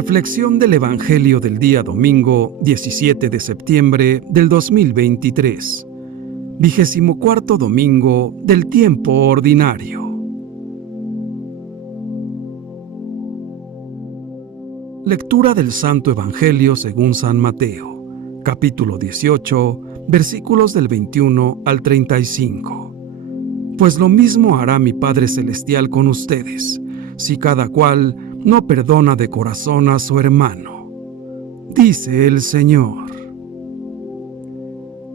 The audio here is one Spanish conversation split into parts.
Reflexión del Evangelio del día domingo 17 de septiembre del 2023, 24º domingo del tiempo ordinario. Lectura del Santo Evangelio según San Mateo, capítulo 18, versículos del 21 al 35. Pues lo mismo hará mi Padre Celestial con ustedes, si cada cual no perdona de corazón a su hermano, dice el Señor.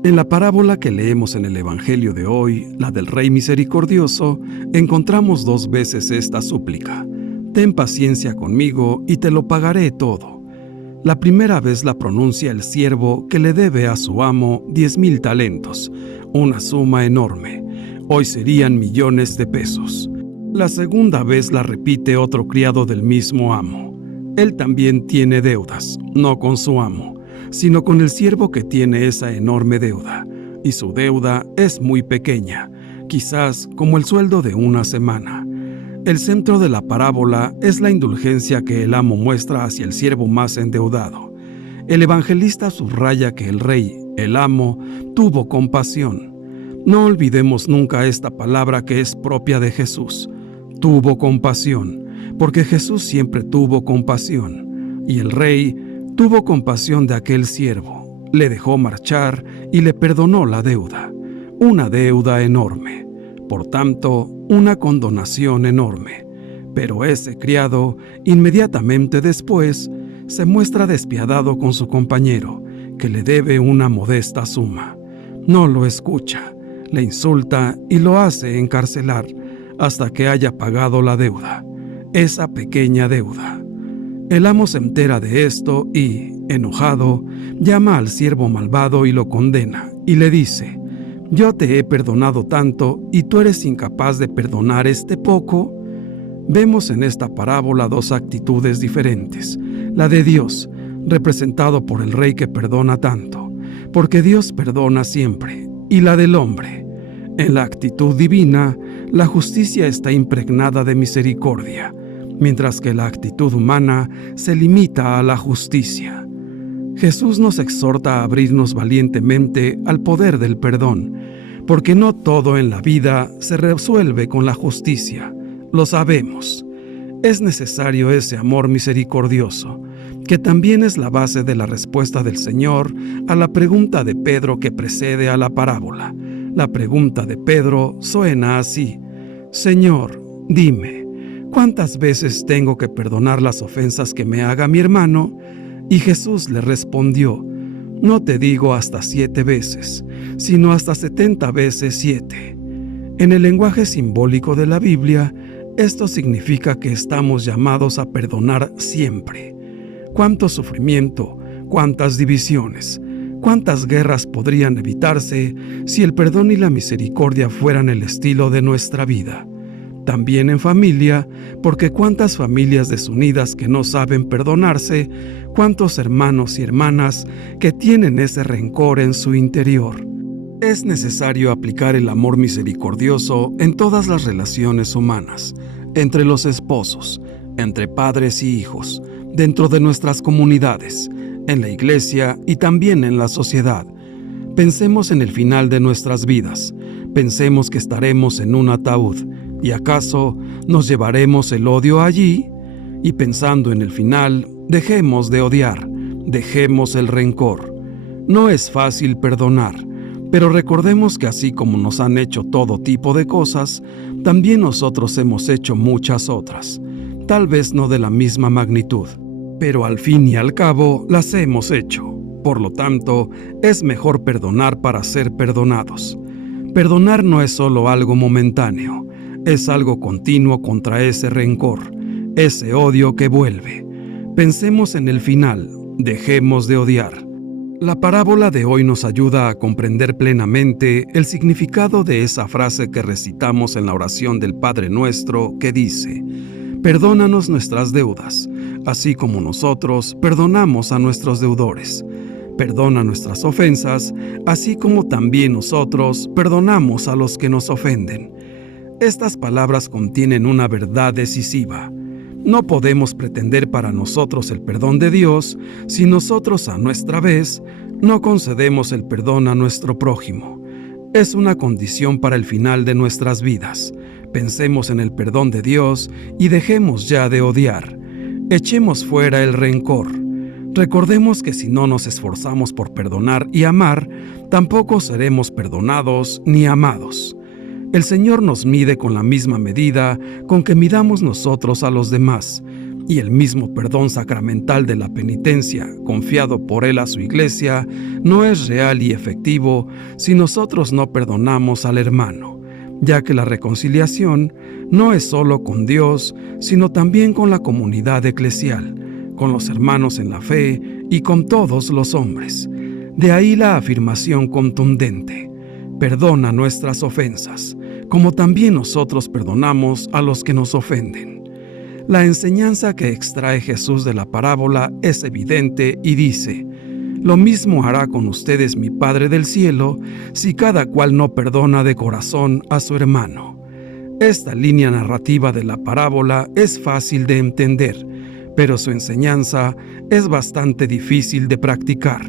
En la parábola que leemos en el Evangelio de hoy, la del Rey Misericordioso, encontramos 2 veces esta súplica: ten paciencia conmigo y te lo pagaré todo. La primera vez la pronuncia el siervo que le debe a su amo 10,000 talentos, una suma enorme. Hoy serían millones de pesos. La segunda vez la repite otro criado del mismo amo. Él también tiene deudas, no con su amo, sino con el siervo que tiene esa enorme deuda, y su deuda es muy pequeña, quizás como el sueldo de una semana. El centro de la parábola es la indulgencia que el amo muestra hacia el siervo más endeudado. El evangelista subraya que el rey, el amo, tuvo compasión. No olvidemos nunca esta palabra que es propia de Jesús. Tuvo compasión, porque Jesús siempre tuvo compasión, y el rey tuvo compasión de aquel siervo, le dejó marchar y le perdonó la deuda, una deuda enorme, por tanto, una condonación enorme. Pero ese criado, inmediatamente después, se muestra despiadado con su compañero, que le debe una modesta suma. No lo escucha, le insulta y lo hace encarcelar, hasta que haya pagado la deuda, esa pequeña deuda. El amo se entera de esto y, enojado, llama al siervo malvado y lo condena, y le dice: yo te he perdonado tanto, y tú eres incapaz de perdonar este poco. Vemos en esta parábola 2 actitudes diferentes: la de Dios, representado por el rey que perdona tanto, porque Dios perdona siempre, y la del hombre. En la actitud divina, la justicia está impregnada de misericordia, mientras que la actitud humana se limita a la justicia. Jesús nos exhorta a abrirnos valientemente al poder del perdón, porque no todo en la vida se resuelve con la justicia, lo sabemos. Es necesario ese amor misericordioso, que también es la base de la respuesta del Señor a la pregunta de Pedro que precede a la parábola. La pregunta de Pedro suena así: Señor, dime, ¿cuántas veces tengo que perdonar las ofensas que me haga mi hermano? Y Jesús le respondió: no te digo hasta 7 veces, sino hasta 70 veces 7. En el lenguaje simbólico de la Biblia, esto significa que estamos llamados a perdonar siempre. Cuánto sufrimiento, cuántas divisiones, cuántas guerras podrían evitarse si el perdón y la misericordia fueran el estilo de nuestra vida. También en familia, porque cuántas familias desunidas que no saben perdonarse, cuántos hermanos y hermanas que tienen ese rencor en su interior. Es necesario aplicar el amor misericordioso en todas las relaciones humanas, entre los esposos, entre padres y hijos, dentro de nuestras comunidades, en la iglesia y también en la sociedad. Pensemos en el final de nuestras vidas. Pensemos que estaremos en un ataúd. ¿Y acaso nos llevaremos el odio allí? Y pensando en el final, dejemos de odiar, dejemos el rencor. No es fácil perdonar, pero recordemos que así como nos han hecho todo tipo de cosas, también nosotros hemos hecho muchas otras. Tal vez no de la misma magnitud, pero al fin y al cabo las hemos hecho. Por lo tanto, es mejor perdonar para ser perdonados. Perdonar no es solo algo momentáneo, es algo continuo contra ese rencor, ese odio que vuelve. Pensemos en el final, dejemos de odiar. La parábola de hoy nos ayuda a comprender plenamente el significado de esa frase que recitamos en la oración del Padre Nuestro que dice: perdónanos nuestras deudas, así como nosotros perdonamos a nuestros deudores. Perdona nuestras ofensas, así como también nosotros perdonamos a los que nos ofenden. Estas palabras contienen una verdad decisiva. No podemos pretender para nosotros el perdón de Dios si nosotros a nuestra vez no concedemos el perdón a nuestro prójimo. Es una condición para el final de nuestras vidas. Pensemos en el perdón de Dios y dejemos ya de odiar. Echemos fuera el rencor. Recordemos que si no nos esforzamos por perdonar y amar, tampoco seremos perdonados ni amados. El Señor nos mide con la misma medida con que midamos nosotros a los demás, y el mismo perdón sacramental de la penitencia, confiado por Él a su iglesia, no es real y efectivo si nosotros no perdonamos al hermano, ya que la reconciliación no es solo con Dios, sino también con la comunidad eclesial, con los hermanos en la fe y con todos los hombres. De ahí la afirmación contundente: perdona nuestras ofensas, como también nosotros perdonamos a los que nos ofenden. La enseñanza que extrae Jesús de la parábola es evidente y dice: lo mismo hará con ustedes mi Padre del cielo si cada cual no perdona de corazón a su hermano. Esta línea narrativa de la parábola es fácil de entender, pero su enseñanza es bastante difícil de practicar.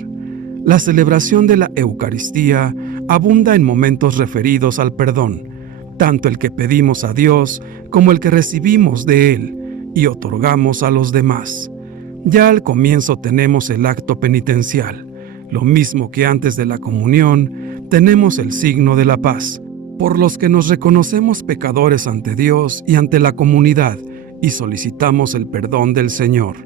La celebración de la Eucaristía abunda en momentos referidos al perdón, tanto el que pedimos a Dios como el que recibimos de Él y otorgamos a los demás. Ya al comienzo tenemos el acto penitencial, lo mismo que antes de la comunión tenemos el signo de la paz, por los que nos reconocemos pecadores ante Dios y ante la comunidad y solicitamos el perdón del Señor.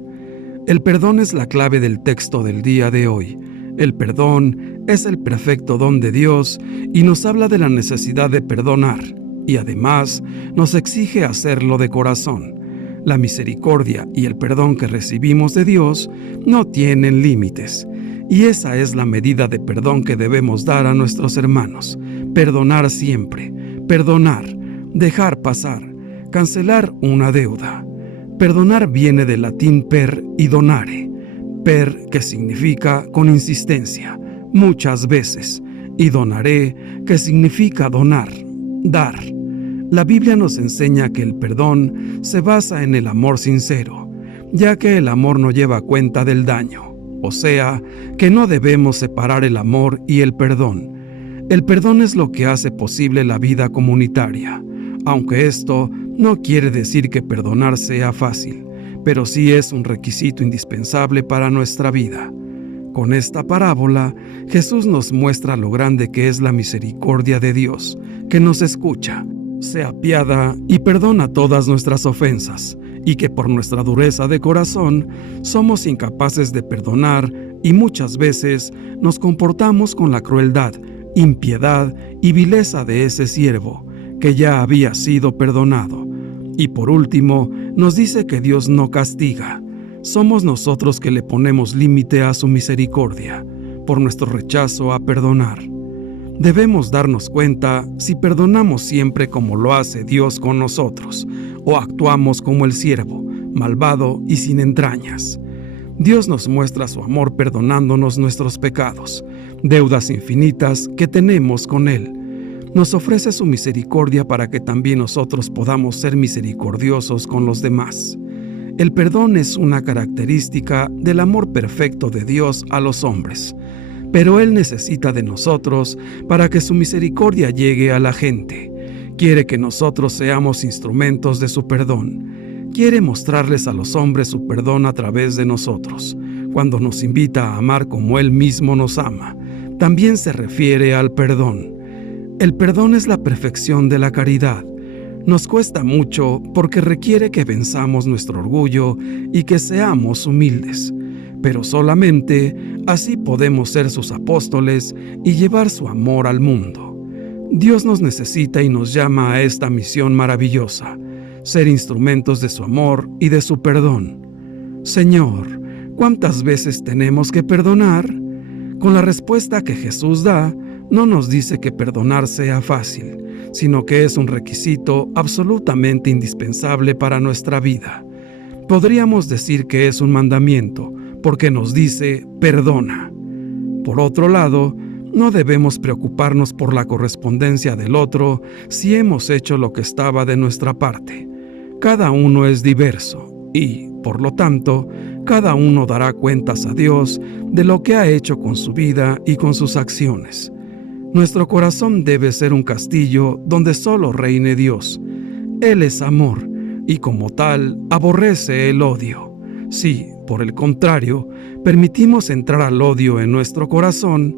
El perdón es la clave del texto del día de hoy. El perdón es el perfecto don de Dios y nos habla de la necesidad de perdonar, y además nos exige hacerlo de corazón. La misericordia y el perdón que recibimos de Dios no tienen límites, y esa es la medida de perdón que debemos dar a nuestros hermanos. Perdonar siempre, perdonar, dejar pasar, cancelar una deuda. Perdonar viene del latín per y donare. Per, que significa con insistencia, muchas veces, y donaré, que significa donar, dar. La Biblia nos enseña que el perdón se basa en el amor sincero, ya que el amor no lleva cuenta del daño, o sea, que no debemos separar el amor y el perdón. El perdón es lo que hace posible la vida comunitaria, aunque esto no quiere decir que perdonar sea fácil, pero sí es un requisito indispensable para nuestra vida. Con esta parábola, Jesús nos muestra lo grande que es la misericordia de Dios, que nos escucha, se apiada y perdona todas nuestras ofensas, y que por nuestra dureza de corazón somos incapaces de perdonar y muchas veces nos comportamos con la crueldad, impiedad y vileza de ese siervo, que ya había sido perdonado. Y por último, nos dice que Dios no castiga. Somos nosotros que le ponemos límite a su misericordia, por nuestro rechazo a perdonar. Debemos darnos cuenta si perdonamos siempre como lo hace Dios con nosotros, o actuamos como el siervo, malvado y sin entrañas. Dios nos muestra su amor perdonándonos nuestros pecados, deudas infinitas que tenemos con Él. Nos ofrece su misericordia para que también nosotros podamos ser misericordiosos con los demás. El perdón es una característica del amor perfecto de Dios a los hombres, pero Él necesita de nosotros para que su misericordia llegue a la gente. Quiere que nosotros seamos instrumentos de su perdón. Quiere mostrarles a los hombres su perdón a través de nosotros. Cuando nos invita a amar como Él mismo nos ama, también se refiere al perdón. El perdón es la perfección de la caridad. Nos cuesta mucho porque requiere que venzamos nuestro orgullo y que seamos humildes, pero solamente así podemos ser sus apóstoles y llevar su amor al mundo. Dios nos necesita y nos llama a esta misión maravillosa, ser instrumentos de su amor y de su perdón. Señor, ¿cuántas veces tenemos que perdonar? Con la respuesta que Jesús da, no nos dice que perdonar sea fácil, sino que es un requisito absolutamente indispensable para nuestra vida. Podríamos decir que es un mandamiento, porque nos dice perdona. Por otro lado, no debemos preocuparnos por la correspondencia del otro si hemos hecho lo que estaba de nuestra parte. Cada uno es diverso, y, por lo tanto, cada uno dará cuentas a Dios de lo que ha hecho con su vida y con sus acciones. Nuestro corazón debe ser un castillo donde solo reine Dios. Él es amor, y como tal, aborrece el odio. Si, por el contrario, permitimos entrar al odio en nuestro corazón,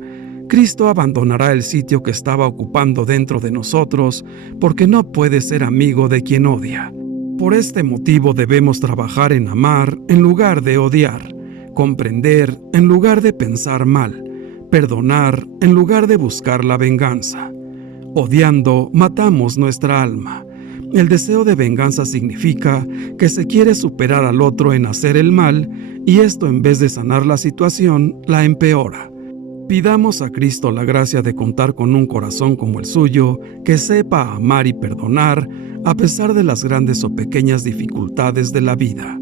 Cristo abandonará el sitio que estaba ocupando dentro de nosotros, porque no puede ser amigo de quien odia. Por este motivo debemos trabajar en amar en lugar de odiar, comprender en lugar de pensar mal, perdonar en lugar de buscar la venganza. Odiando, matamos nuestra alma. El deseo de venganza significa que se quiere superar al otro en hacer el mal, y esto, en vez de sanar la situación, la empeora. Pidamos a Cristo la gracia de contar con un corazón como el suyo, que sepa amar y perdonar a pesar de las grandes o pequeñas dificultades de la vida.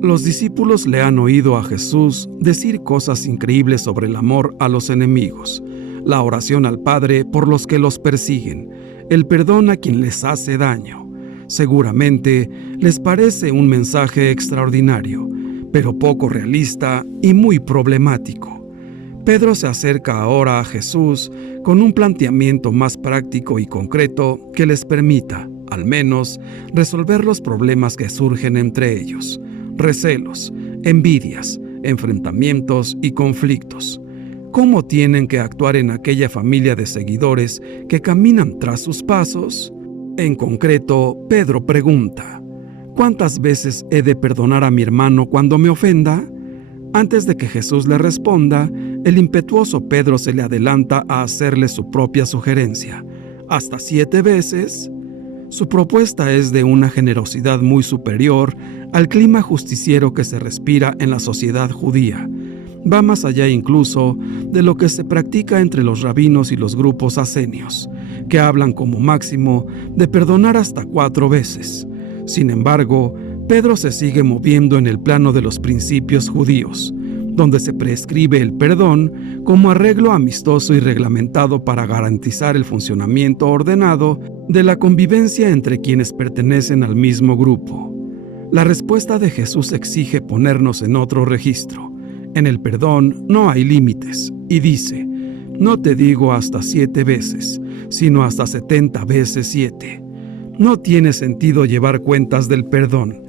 Los discípulos le han oído a Jesús decir cosas increíbles sobre el amor a los enemigos, la oración al Padre por los que los persiguen, el perdón a quien les hace daño. Seguramente les parece un mensaje extraordinario, pero poco realista y muy problemático. Pedro se acerca ahora a Jesús con un planteamiento más práctico y concreto que les permita, al menos, resolver los problemas que surgen entre ellos: recelos, envidias, enfrentamientos y conflictos. ¿Cómo tienen que actuar en aquella familia de seguidores que caminan tras sus pasos? En concreto, Pedro pregunta: ¿cuántas veces he de perdonar a mi hermano cuando me ofenda? Antes de que Jesús le responda, el impetuoso Pedro se le adelanta a hacerle su propia sugerencia: ¿hasta 7 veces? Su propuesta es de una generosidad muy superior al clima justiciero que se respira en la sociedad judía. Va más allá incluso de lo que se practica entre los rabinos y los grupos asenios, que hablan como máximo de perdonar hasta 4 veces. Sin embargo, Pedro se sigue moviendo en el plano de los principios judíos, donde se prescribe el perdón como arreglo amistoso y reglamentado para garantizar el funcionamiento ordenado de la convivencia entre quienes pertenecen al mismo grupo. La respuesta de Jesús exige ponernos en otro registro. En el perdón no hay límites, y dice: no te digo hasta 7 veces, sino hasta 70 veces 7. No tiene sentido llevar cuentas del perdón.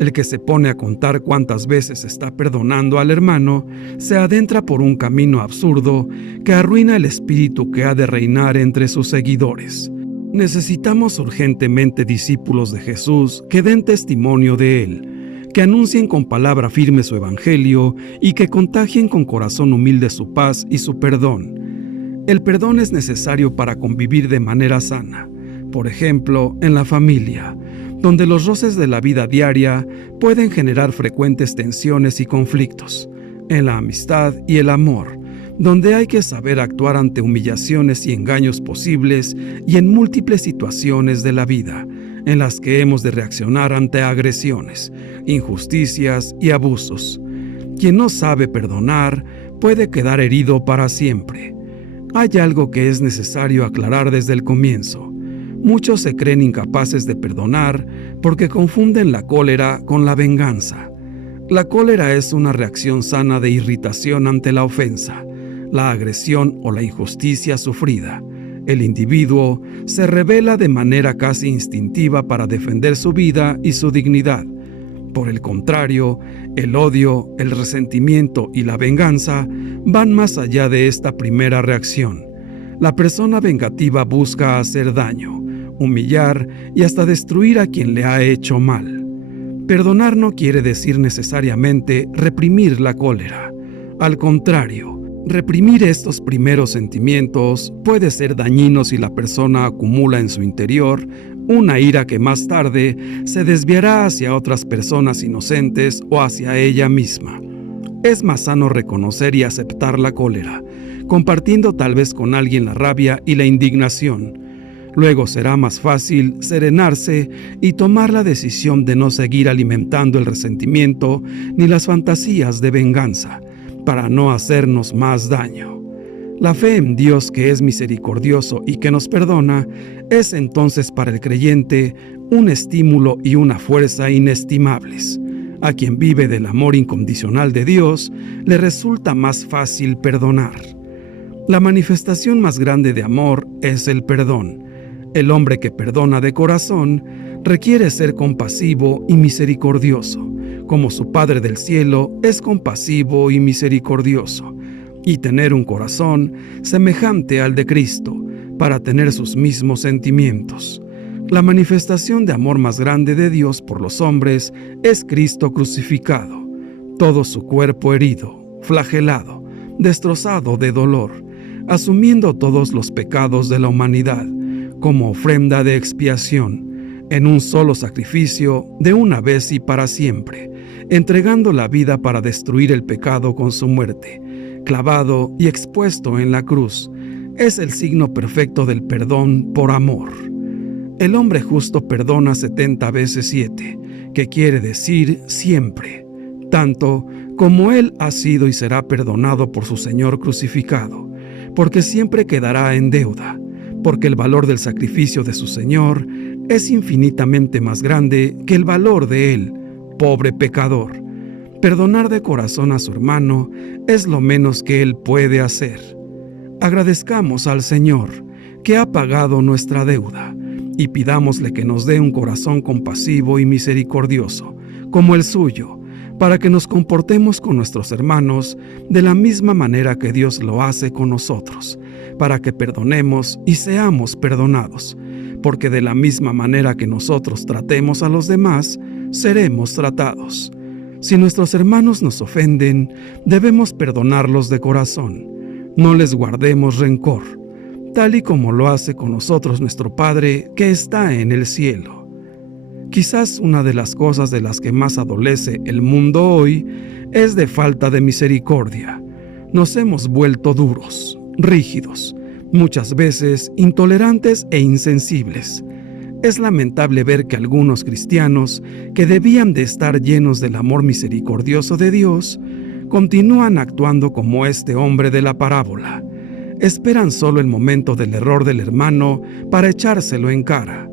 El que se pone a contar cuántas veces está perdonando al hermano se adentra por un camino absurdo que arruina el espíritu que ha de reinar entre sus seguidores. Necesitamos urgentemente discípulos de Jesús que den testimonio de Él, que anuncien con palabra firme su evangelio y que contagien con corazón humilde su paz y su perdón. El perdón es necesario para convivir de manera sana, por ejemplo, en la familia, donde los roces de la vida diaria pueden generar frecuentes tensiones y conflictos, en la amistad y el amor, donde hay que saber actuar ante humillaciones y engaños posibles, y en múltiples situaciones de la vida, en las que hemos de reaccionar ante agresiones, injusticias y abusos. Quien no sabe perdonar puede quedar herido para siempre. Hay algo que es necesario aclarar desde el comienzo. Muchos se creen incapaces de perdonar porque confunden la cólera con la venganza. La cólera es una reacción sana de irritación ante la ofensa, la agresión o la injusticia sufrida. El individuo se rebela de manera casi instintiva para defender su vida y su dignidad. Por el contrario, el odio, el resentimiento y la venganza van más allá de esta primera reacción. La persona vengativa busca hacer daño, humillar y hasta destruir a quien le ha hecho mal. Perdonar no quiere decir necesariamente reprimir la cólera. Al contrario, reprimir estos primeros sentimientos puede ser dañino si la persona acumula en su interior una ira que más tarde se desviará hacia otras personas inocentes o hacia ella misma. Es más sano reconocer y aceptar la cólera, compartiendo tal vez con alguien la rabia y la indignación. Luego será más fácil serenarse y tomar la decisión de no seguir alimentando el resentimiento ni las fantasías de venganza, para no hacernos más daño. La fe en Dios, que es misericordioso y que nos perdona, es entonces para el creyente un estímulo y una fuerza inestimables. A quien vive del amor incondicional de Dios, le resulta más fácil perdonar. La manifestación más grande de amor es el perdón. El hombre que perdona de corazón requiere ser compasivo y misericordioso, como su Padre del cielo es compasivo y misericordioso, y tener un corazón semejante al de Cristo, para tener sus mismos sentimientos. La manifestación de amor más grande de Dios por los hombres es Cristo crucificado, todo su cuerpo herido, flagelado, destrozado de dolor, asumiendo todos los pecados de la humanidad como ofrenda de expiación, en un solo sacrificio de una vez y para siempre, entregando la vida para destruir el pecado con su muerte, clavado y expuesto en la cruz. Es el signo perfecto del perdón por amor. El hombre justo perdona 70 veces 7, que quiere decir siempre, tanto como él ha sido y será perdonado por su Señor crucificado, porque siempre quedará en deuda, porque el valor del sacrificio de su Señor es infinitamente más grande que el valor de él, pobre pecador. Perdonar de corazón a su hermano es lo menos que él puede hacer. Agradezcamos al Señor que ha pagado nuestra deuda y pidámosle que nos dé un corazón compasivo y misericordioso, como el suyo, para que nos comportemos con nuestros hermanos de la misma manera que Dios lo hace con nosotros, para que perdonemos y seamos perdonados, porque de la misma manera que nosotros tratemos a los demás, seremos tratados. Si nuestros hermanos nos ofenden, debemos perdonarlos de corazón. No les guardemos rencor, tal y como lo hace con nosotros nuestro Padre que está en el cielo. Quizás una de las cosas de las que más adolece el mundo hoy es de falta de misericordia. Nos hemos vuelto duros, rígidos, muchas veces intolerantes e insensibles. Es lamentable ver que algunos cristianos, que debían de estar llenos del amor misericordioso de Dios, continúan actuando como este hombre de la parábola. Esperan solo el momento del error del hermano para echárselo en cara.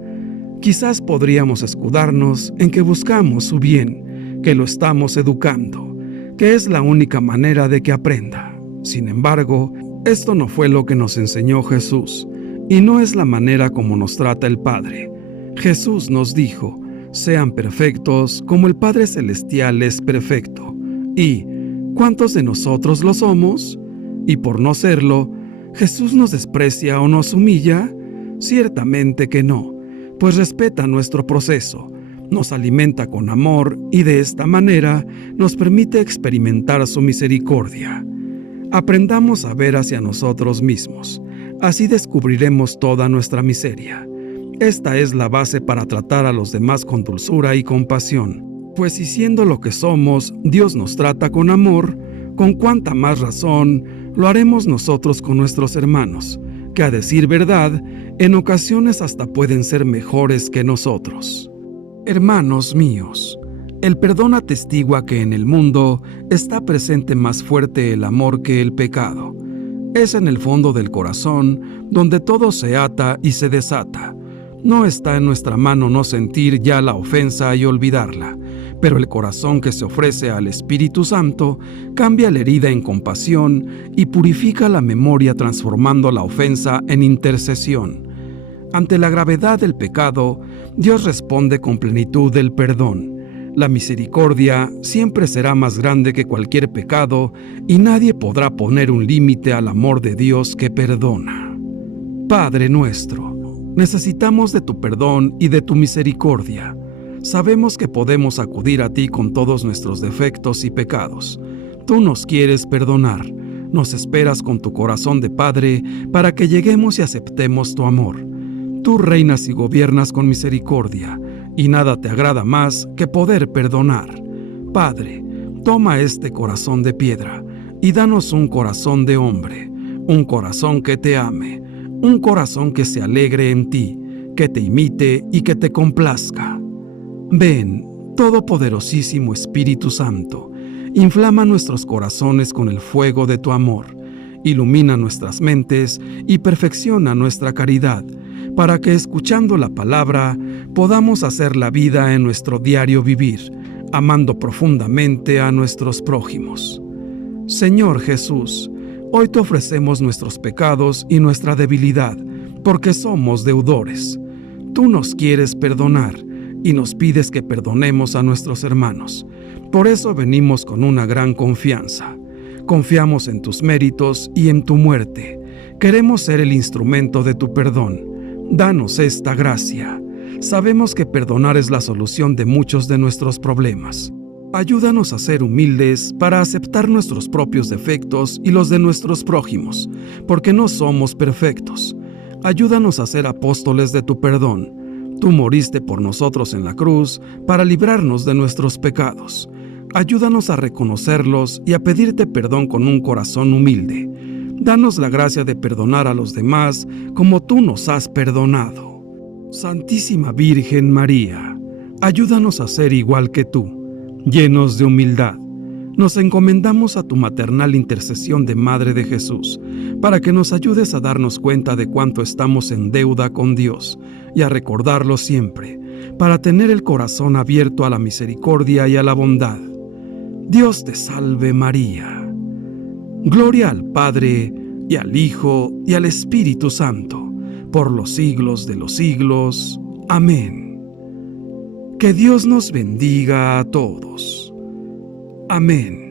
Quizás podríamos escudarnos en que buscamos su bien, que lo estamos educando, que es la única manera de que aprenda. Sin embargo, esto no fue lo que nos enseñó Jesús, y no es la manera como nos trata el Padre. Jesús nos dijo: sean perfectos como el Padre Celestial es perfecto. ¿Y cuántos de nosotros lo somos? Y por no serlo, ¿Jesús nos desprecia o nos humilla? Ciertamente que no, pues respeta nuestro proceso, nos alimenta con amor y de esta manera nos permite experimentar su misericordia. Aprendamos a ver hacia nosotros mismos, así descubriremos toda nuestra miseria. Esta es la base para tratar a los demás con dulzura y compasión, pues si siendo lo que somos, Dios nos trata con amor, con cuánta más razón lo haremos nosotros con nuestros hermanos, que a decir verdad, en ocasiones hasta pueden ser mejores que nosotros. Hermanos míos, el perdón atestigua que en el mundo está presente más fuerte el amor que el pecado. Es en el fondo del corazón donde todo se ata y se desata. No está en nuestra mano no sentir ya la ofensa y olvidarla, pero el corazón que se ofrece al Espíritu Santo cambia la herida en compasión y purifica la memoria transformando la ofensa en intercesión. Ante la gravedad del pecado, Dios responde con plenitud del perdón. La misericordia siempre será más grande que cualquier pecado y nadie podrá poner un límite al amor de Dios que perdona. Padre nuestro, necesitamos de tu perdón y de tu misericordia. Sabemos que podemos acudir a ti con todos nuestros defectos y pecados. Tú nos quieres perdonar, nos esperas con tu corazón de Padre para que lleguemos y aceptemos tu amor. Tú reinas y gobiernas con misericordia, y nada te agrada más que poder perdonar. Padre, toma este corazón de piedra y danos un corazón de hombre, un corazón que te ame, un corazón que se alegre en ti, que te imite y que te complazca. Ven, Todopoderosísimo Espíritu Santo, inflama nuestros corazones con el fuego de tu amor, ilumina nuestras mentes y perfecciona nuestra caridad, para que escuchando la palabra podamos hacer la vida en nuestro diario vivir, amando profundamente a nuestros prójimos. Señor Jesús, hoy te ofrecemos nuestros pecados y nuestra debilidad, porque somos deudores. Tú nos quieres perdonar y nos pides que perdonemos a nuestros hermanos. Por eso venimos con una gran confianza. Confiamos en tus méritos y en tu muerte. Queremos ser el instrumento de tu perdón. Danos esta gracia. Sabemos que perdonar es la solución de muchos de nuestros problemas. Ayúdanos a ser humildes para aceptar nuestros propios defectos y los de nuestros prójimos, porque no somos perfectos. Ayúdanos a ser apóstoles de tu perdón. Tú moriste por nosotros en la cruz para librarnos de nuestros pecados. Ayúdanos a reconocerlos y a pedirte perdón con un corazón humilde. Danos la gracia de perdonar a los demás como tú nos has perdonado. Santísima Virgen María, ayúdanos a ser igual que tú, llenos de humildad. Nos encomendamos a tu maternal intercesión de Madre de Jesús, para que nos ayudes a darnos cuenta de cuánto estamos en deuda con Dios y a recordarlo siempre, para tener el corazón abierto a la misericordia y a la bondad. Dios te salve María. Gloria al Padre, y al Hijo, y al Espíritu Santo, por los siglos de los siglos. Amén. Que Dios nos bendiga a todos. Amén.